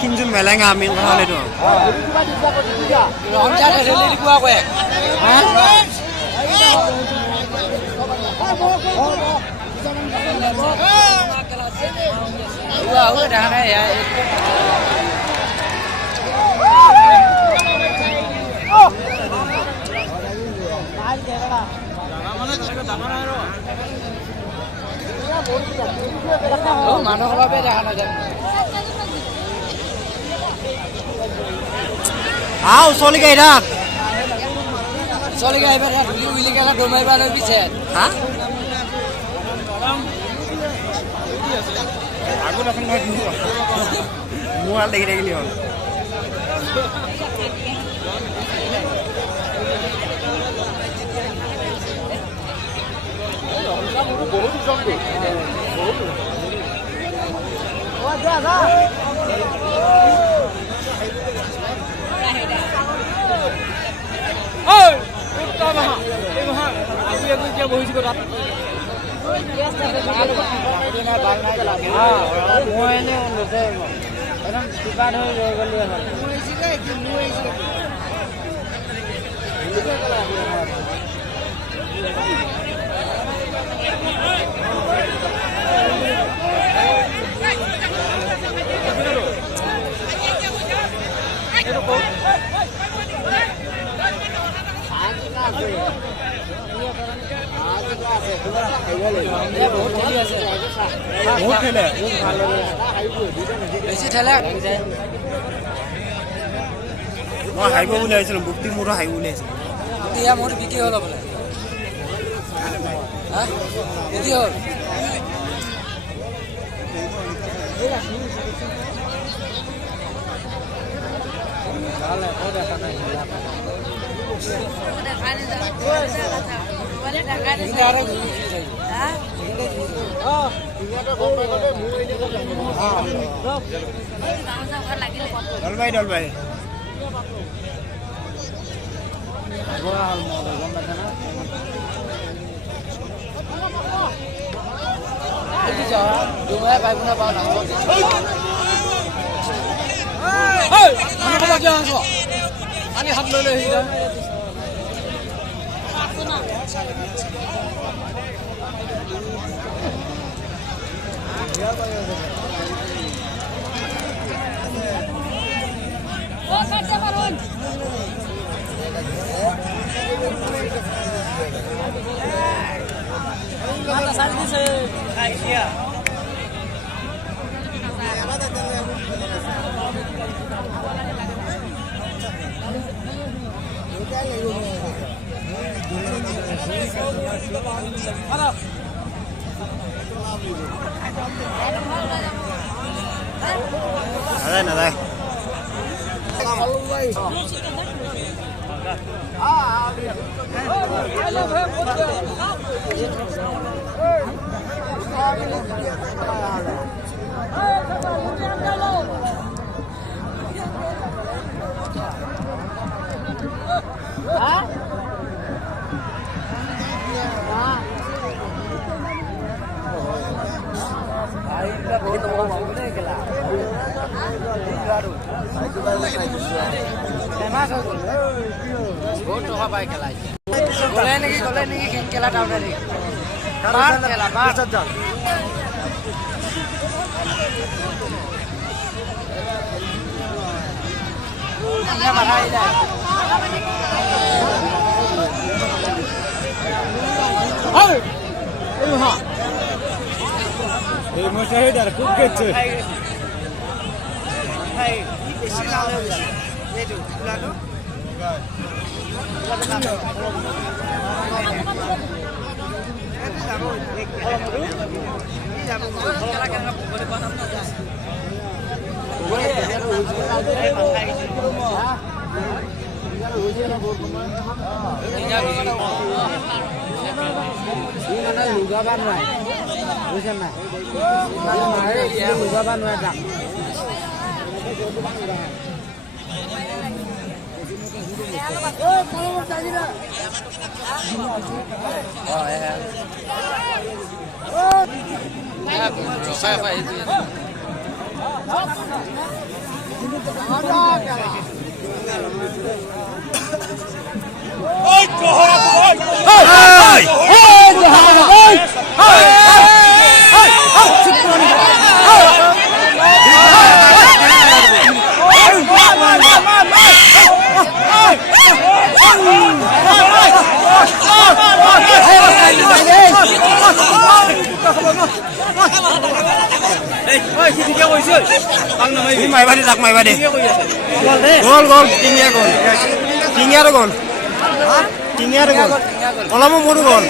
কিন্তু মেলেঙা মেইন কথা হ'লেতো মানুহৰ বাবে দেখা নাযায় আও চলিকে এটা চলিকে আহিবা ধুলি উইলি গেলা দমাইবা লৈ পিছে হা আগত এখন মই মোবাইল দেখি দেখি হ'ল বহুত জংগল ও যা যা ওই উত্তম মহা এই মহা আজি আজি কি বহিছ কথা মই এনে লোকে একদম টিকা ধৰি ৰৈ গলি বহুত ঠেলে বেছি ঠেলে মই হাইব বুলি আহিছিলোঁ বুক্তি মোৰো হাইব বুলি আহিছিলোঁ এতিয়া মোৰ বিক্ৰী হ'ল বোলে হা বিক্ৰী হ'ল দলবাই দলবাই আমি হাত লৈ লৈ নাযায় বহুত টকা পাই খেলাইছে গ'লে নেকি খেলা টাউনে নেকি খেলা এই মশাহিদার খুব গেছে লুগাবা নোৱাৰে বুজিছে নাই লুগাবা নোৱাৰে দাম মাৰিবা দি তাক মাৰিবা দে গ'ল গ'ল টিঙিয়া গ'ল টিঙিয়াটো গ'ল টিঙিয়াটো গ'ল অলপো মোৰো গ'ল